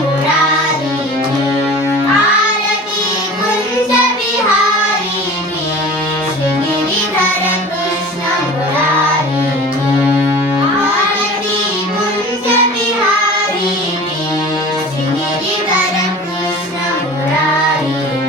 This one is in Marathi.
मुरारी की आरती कुंज बिहारी की श्री गिरिधर कृष्ण मुरारी की आरती कुंज बिहारी की श्री गिरिधर कृष्ण मुरारी